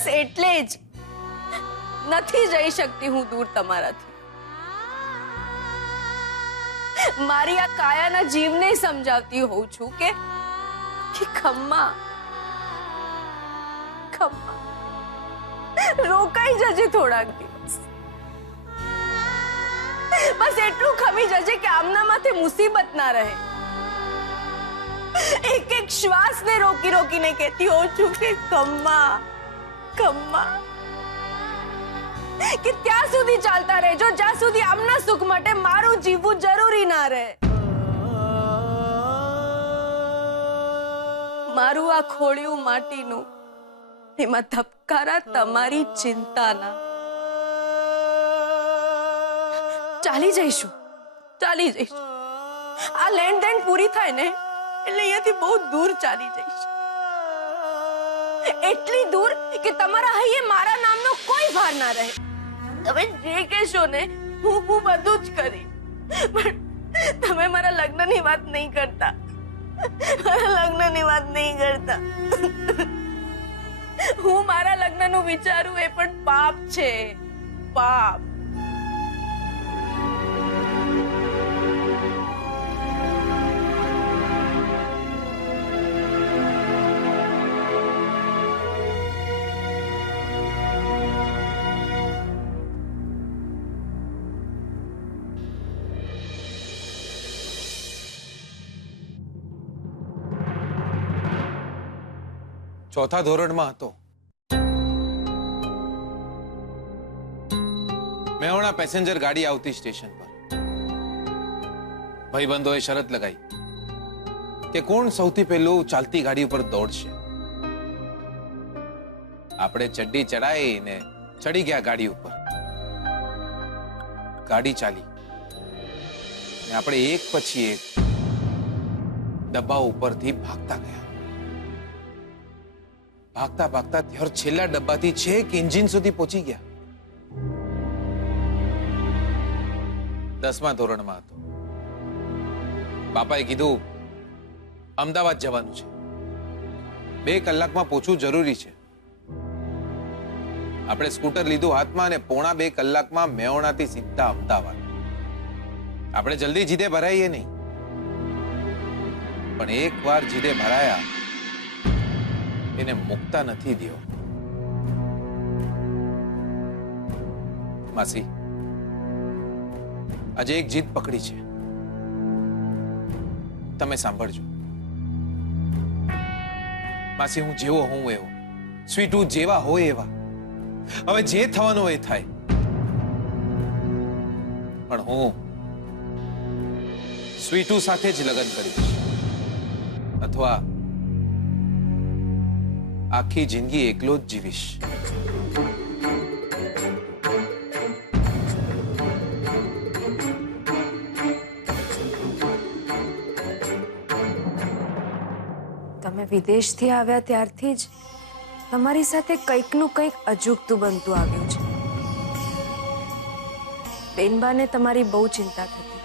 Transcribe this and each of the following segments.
બસ એટલે જ નથી જઈ શકતી હું દૂર તમારાથી. મારી આ કાયાના જીવને સમજાવતી હોઉં છું કે ખમ્મા ખમ્મા રોકાઈ જજે થોડાક દિવસ. બસ એટલું ખમી જજે કે આમના માથે મુસીબત ના રહે. એક એક શ્વાસ ને રોકી રોકીને કહેતી હોઉં છું કે ખમ્મા ખમ્મા, કે ત્યાં સુધી ચાલતા રહેજો જ્યાં સુધી આમના સુખ માટે મારું જીવવું જરૂરી ના રહે. મારું આ ખોડિયું માટીનું, એમાં ધબકારા તમારી ચિંતાના. ચાલી જઈશું. આ લેણ દેણ પૂરી થાય ને એટલે અહીંયાથી બહુ દૂર ચાલી જઈશ. એટલી દૂર કે તમારા હૈયે મારા નામનો કોઈ ભાર ના રહે. તમે જે કહેશો ને હું બધું જ કરી. પણ તમે મારા લગ્નની વાત નહીં કરતા. હું મારા લગ્નનું વિચારું એ પણ પાપ છે. પાપ. ચોથા ધોરણમાં હતો. મેહોણા પેસેન્જર ગાડી આવતી સ્ટેશન પર. ભાઈબંધોએ શરત લગાઈ કે કોણ સૌથી પહેલું ચાલતી ગાડી ઉપર દોડશે. આપણે ચડ્ડી ચડાઈને ચડી ગયા ગાડી ઉપર. ગાડી ચાલી ને આપણે એક પછી એક ડબ્બા ઉપરથી ભાગતા ગયા. ભાગતા ભાગતા ત્યાર છેલ્લા ડબ્બાથી છેક એન્જિન સુધી પહોંચી ગયા. 10મા ધોરણમાં હતો. બાપાએ કીધું અમદાવાદ જવાનું છે, 2 કલાકમાં પહોંચવું જરૂરી છે. આપણે સ્કૂટર લીધું હાથમાં અને પોણા 2 કલાકમાં મેહોણાથી સીધા અમદાવાદ. આપણે જલ્દી જીદે ભરાઈએ નહીં, પણ એકવાર જીદે ભરાયા એને મુકતા નથી દ્યો. માસી, આજે એક જીદ પકડી છે, તમે સાંભળજો. માસી, હું જેવો હું એવો, સ્વીટુ જેવા હોય એવા. હવે જે થવાનું એ થાય, પણ હું સ્વીટુ સાથે જ લગ્ન કરીશ, અથવા આખી જિંદગી એકલો જ જીવીશ. તમે વિદેશથી આવ્યા ત્યારથી જ તમારી સાથે કંઈકનું કંઈક અજુગતું બનતું આવ્યું છે. બેનબાને તમારી બહુ ચિંતા થતી.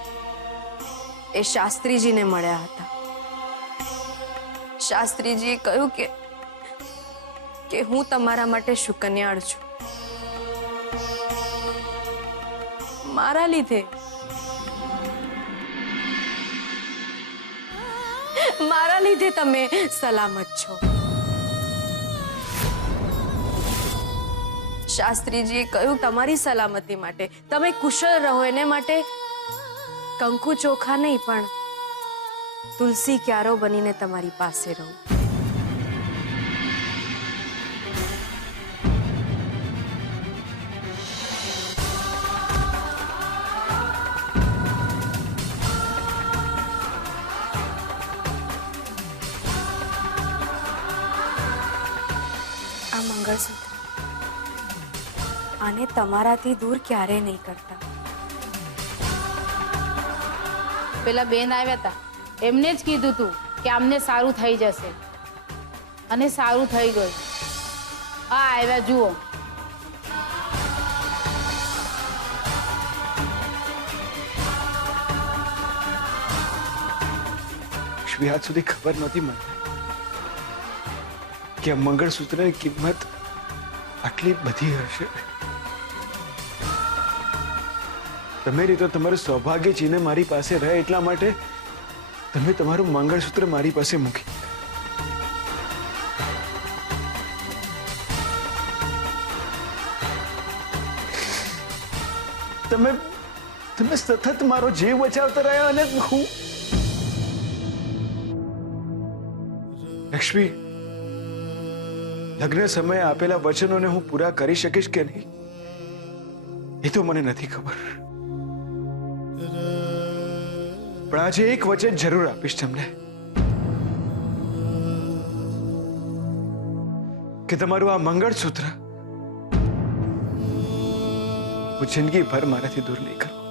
એ શાસ્ત્રીજીને મળ્યા હતા. શાસ્ત્રીજીએ કહ્યું કે હું તમારા માટે શુકન્યાળ છું. મારા લીધે તમે સલામત છો. શાસ્ત્રીજીએ કહ્યું તમારી સલામતી માટે, તમે કુશળ રહો એને માટે કંકુ ચોખા નહીં પણ તુલસી ક્યારો બનીને તમારી પાસે રહું. આ મંગળસૂત્ર આને તમારાથી દૂર ક્યારે નહીં કરતા. પેલા બેન આવ્યા હતા, એમને જ કીધું તું કે આમને સારું થઈ જશે, અને સારું થઈ ગયું. આ આવ્યા જુઓ. આજ સુધી ખબર નહોતી મને કે આ મંગળસૂત્રની કિંમત આટલી બધી હશે? તમે રીતે તમારું સૌભાગ્ય ચિહ્ન મારી પાસે રહે એટલા માટે તમે તમારું મંગળસૂત્ર મારી પાસે મૂકી. તમે તમે સતત મારો જીવ બચાવતા રહ્યા અને હું લક્ષ્મી, લગ્ન સમયે આપેલા વચનોને હું પૂરા કરી શકીશ કે નહીં એ તો મને નથી ખબર, પણ આજે એક વચન જરૂર આપીશ તમને કે તમારું આ મંગળસૂત્ર હું જિંદગીભર મારાથી દૂર નહીં કરું.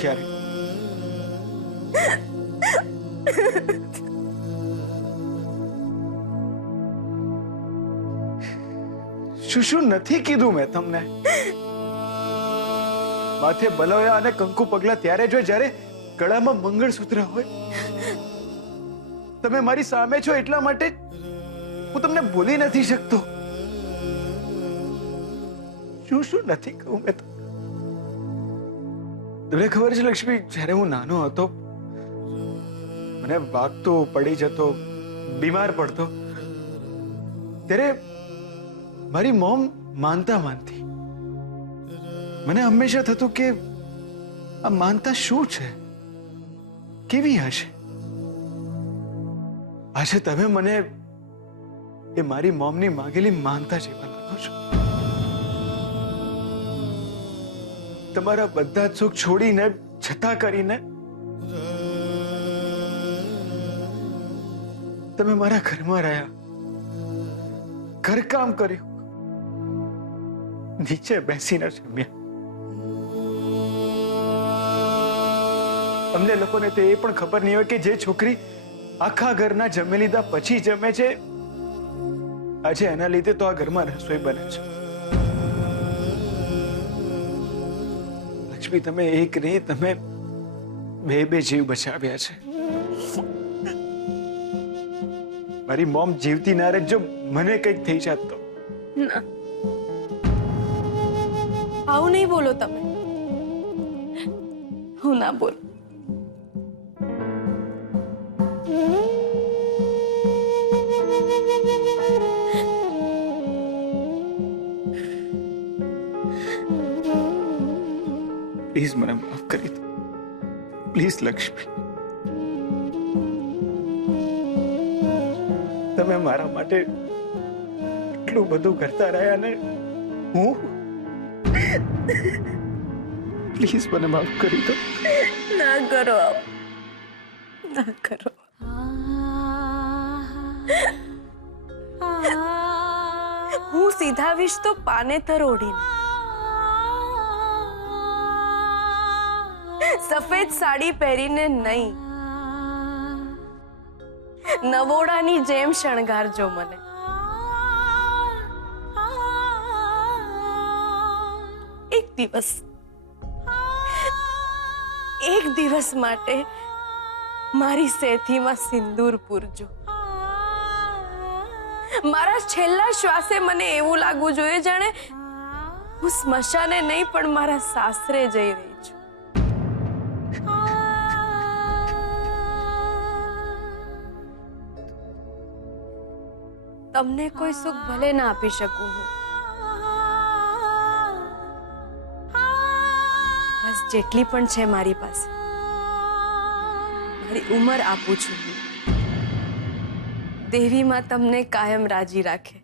ક્યારે? શું નથી કીધું મેં તમને? માથે બલોયા અને કંકુ પગલા ત્યારે જો જ્યારે ગળામાં મંગળસૂત્ર હોય. તમે મારી સામે છો એટલા માટે હું તમને ભૂલી નથી શકતો. શું નથી કહું મેં તમને ખબર છે લક્ષ્મી, જ્યારે હું નાનો હતો મને વાગતો, પડી જતો, બીમાર પડતો ત્યારે મારી મોમ માનતી મને હંમેશા થતું કે આ માનતા શું છે, કેવી હશે? આજે તમે મને એ મારી મોમની માંગેલી માનતા જેવા લાગો છો. તમારા બધા સુખ છોડીને, છતાં કરીને તમે મારા ઘરમાં રહ્યા, ઘરકામ કર્યું, નીચે બેસીને જમ્યા. અમને લોકોને તો એ પણ ખબર નહીં હોય કે જે છોકરી આખા ઘરના જમી લીધા પછી જમે છે, આજે એના લીધે તો આ ઘરમાં રસોઈ બને છે. લક્ષ્મી, તમે એક નહીં, તમે બે જીવ બચાવ્યા છે. મારી મોમ જીવતી ના રહે, જો મને કંઈક થઈ જાત તો. ના, આવું નહીં બોલો તમે. હું ના બોલું. પ્લીઝ મને માફ કરી દો. પ્લીઝ લક્ષ્મી, તમે મારા માટે એટલું બધું કરતા રહ્યા ને હું પ્લીઝ મને માફ કરી દો. ના કરો આવું. ના કરો. હું સીધા આવીશ તો પાનેતર ઓઢીને, સફેદ સાડી પહેરીને નહીં, નવોડાની જેમ શણગારજો મને. એક દિવસ માટે મારી સેથીમાં સિંદૂર પૂરજો. મારા છેલ્લા શ્વાસે મને એવું લાગવું જોઈએ જાણે હું સ્મશાને નહીં પણ મારા સાસરે જઈ રહી છું. તમને કોઈ સુખ ભલે ના આપી શકું હું, બસ જેટલી પણ છે મારી પાસે મારી ઉંમર આપું છું હું. દેવી માં તમને કાયમ રાજી રાખે.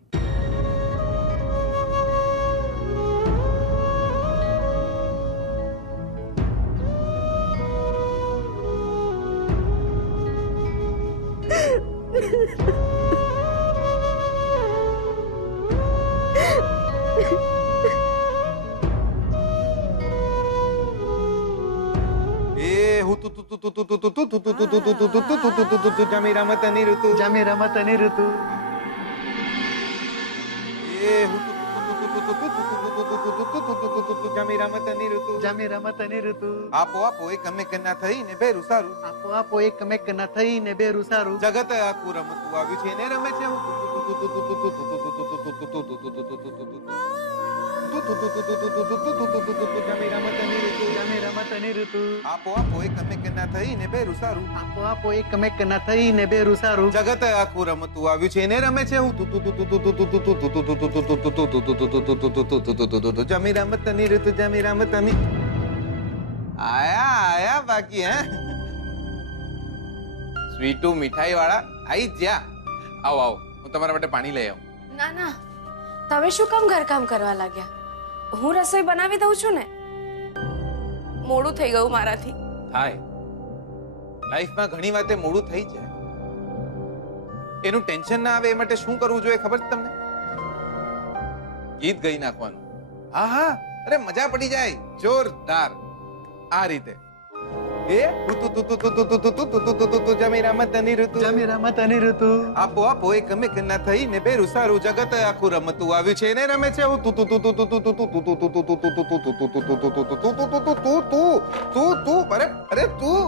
જામી રમતની ઋતુ. જામી રમતની ઋતુ. જમી રમતની ઋતુ જામે રમતની ઋતુ આપો આપો એક અમે કન્યા થઈને બેરું સારું આપો આપો એક મેક ન થઈને બેરું સારું જગત આખું રમતું આવ્યું છે ને રમે છે જમી રમતની ઋતુ જામે રમતની ઋતુ આપો આપો એક અમે કન્યા થઈને બેરું સારું આપો આપો એક મેક ન થઈને બેરું સારું જગત આખું રમતું આવ્યું છે ને રમે છે જમી રમતની ઋતુ જમી રમતની આયા આયા બાકી હે સ્વીટુ મીઠાઈ વાળા આઈ જ્યા આવો આવો હું તમારા માટે પાણી લઈ આવું ના ના તમે શું કામ ઘરકામ કરવા લાગ્યા હું રસોઈ બનાવી દઉં છું ને મોડું થઈ ગયું મારાથી થાય લાઈફમાં ઘણી વાતે મોડું થઈ જાય એનું ટેન્શન ના આવે એ માટે શું કરવું જોઈએ ખબર છે તમને ગીત ગાઈ નાખવાનું હા હા અરે મજા પડી જાય જોરદાર આ રીતે એ જમી રમતની ઋતુ જામે રમતની ઋતુ આપો આપો એક અમે કન્યા થઈને બેરું સારું જગત આખું રમતું આવ્યું છે ને રમે છે અરે અરે તું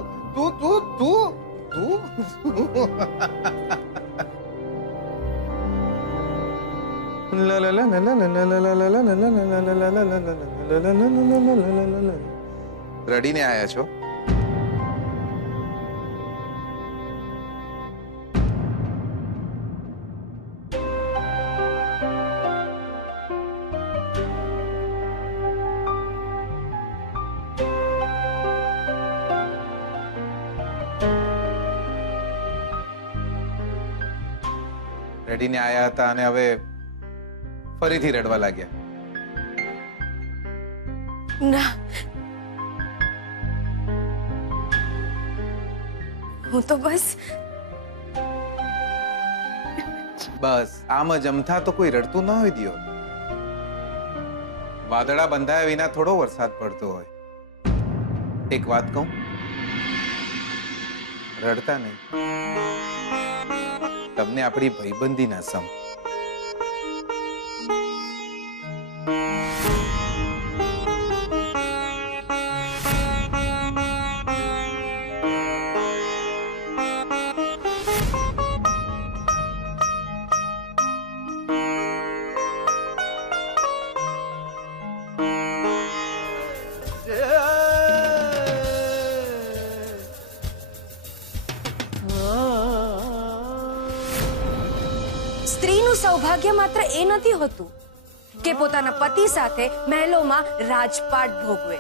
રડીને આયા છો રડીને આયા હતા અને હવે ફરીથી રડવા લાગ્યા ના હું તો બસ આમ જ અમથા તો કોઈ રડતું ના હોય દિયો વાદળા બંધાયા વિના થોડો વરસાદ પડતો હોય એક વાત કહું રડતા નહીં તમને આપણી ભાઈબંધી ના સમ સ્ત્રીનું સૌભાગ્ય માત્ર એ નથી હોતું કે પોતાના પતિ સાથે મહેલોમાં રાજપાટ ભોગવે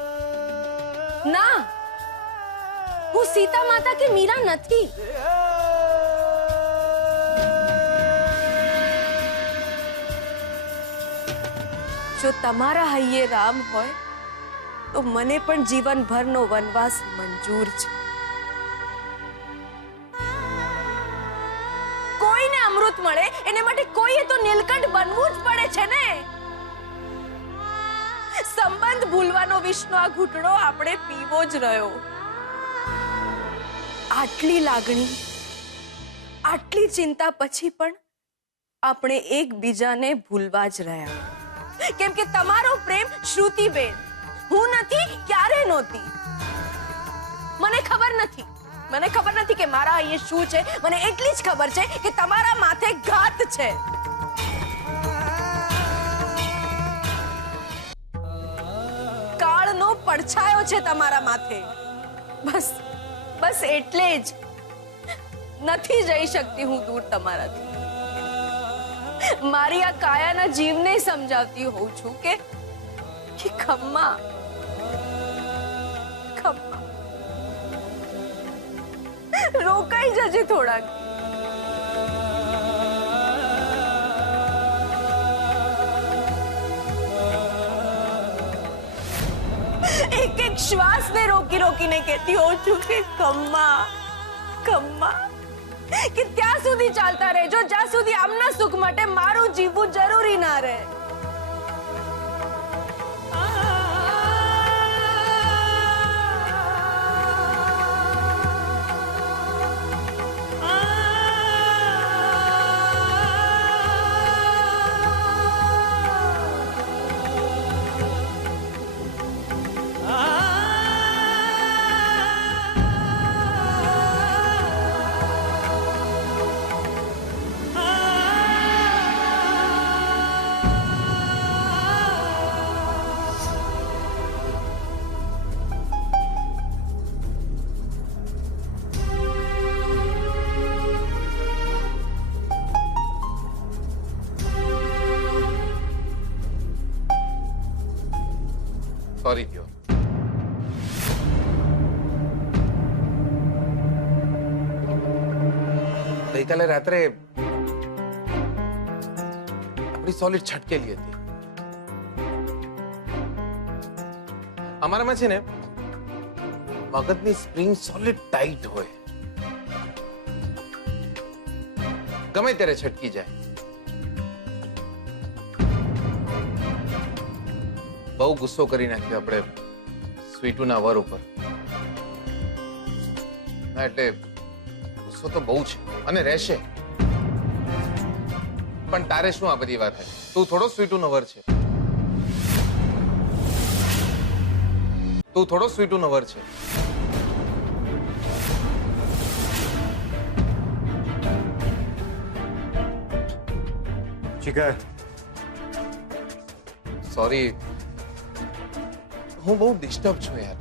ના હું સીતા માતા કે મીરા નથી જો તમારા હૈયે રામ હોય તો મને પણ જીવનભરનો વનવાસ મંજૂર છે કોઈને અમૃત મળે એને માટે કોઈએ તો નીલકંઠ બનવું જ પડે છે ને સંબંધ ભૂલવાનો વિષનો આ ઘૂંટડો આપણે પીવો જ રહ્યો આટલી લાગણી આટલી ચિંતા પછી પણ આપણે એકબીજાને ભૂલવા જ રહ્યા કેમ કે તમારો પ્રેમ શ્રુતિબેન હું નથી ક્યારે નહોતી મને ખબર નથી કે મારા અહીંયા શું છે મને એટલી જ ખબર છે કે તમારા માથે ઘાત છે કાળનો પડછાયો છે તમારા માથે બસ એટલે જ નથી જઈ શકતી હું દૂર તમારાથી મારી આ કાયાના જીવને સમજાવતી હોઉં છું કે ખમ્મા રોકાઈ જજે થોડાક એક એક શ્વાસને રોકીને કહેતી હોઉં છું કે ખમ્મા કે ત્યાં સુધી ચાલતા રહેજો જ્યાં સુધી આમના સુખ માટે મારું જીવવું જરૂરી ના રહે સોરી દિયોર. ગઈકાલે રાત્રે આપણી સોલિડ છટકેલી હતી. અમારામાં છે ને મગજની સ્પ્રિંગ સોલિડ ટાઈટ હોય, ગમે ત્યારે છટકી જાય. બહુ ગુસ્સો કરી નાખ્યો આપણે સ્વીટુના વર ઉપર. ના એટલે ગુસ્સો તો બહુ છે અને રહેશે, પણ તારે શું આ બધી વાત? તું થોડો સ્વીટુનો વર છે, તું થોડો સ્વીટુનો વર છે. જીગર, સોરી, હું બહુ ડિસ્ટર્બ છું યાર.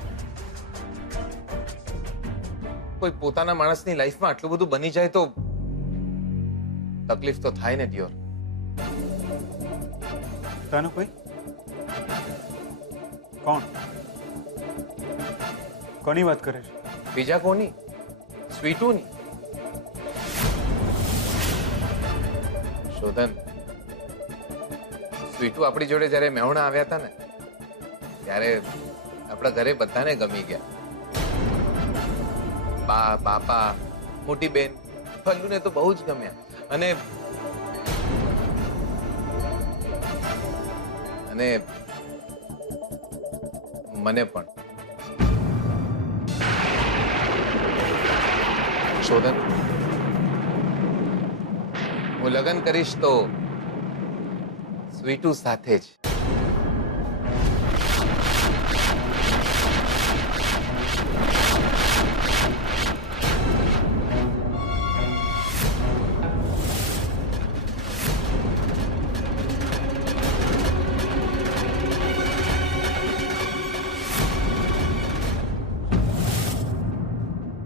કોઈ પોતાના માણસની લાઈફમાં આટલું બધું બની જાય તો તકલીફ તો થાય ને દિયોર. તાનું કોઈ? કોણ? કોની વાત કરે છે? બીજા કોની? સ્વીટુની. શોધન, સ્વીટુ આપણી જોડે જ્યારે મેહોણા આવ્યા હતા ને ત્યારે આપણા ઘરે બધાને ગમી ગયા. બા, બાપા, મોટી બેન, ફલ્લુને તો બહુ જ ગમ્યા. અને મને પણ. શોધન, હું લગ્ન કરીશ તો સ્વીટુ સાથે જ.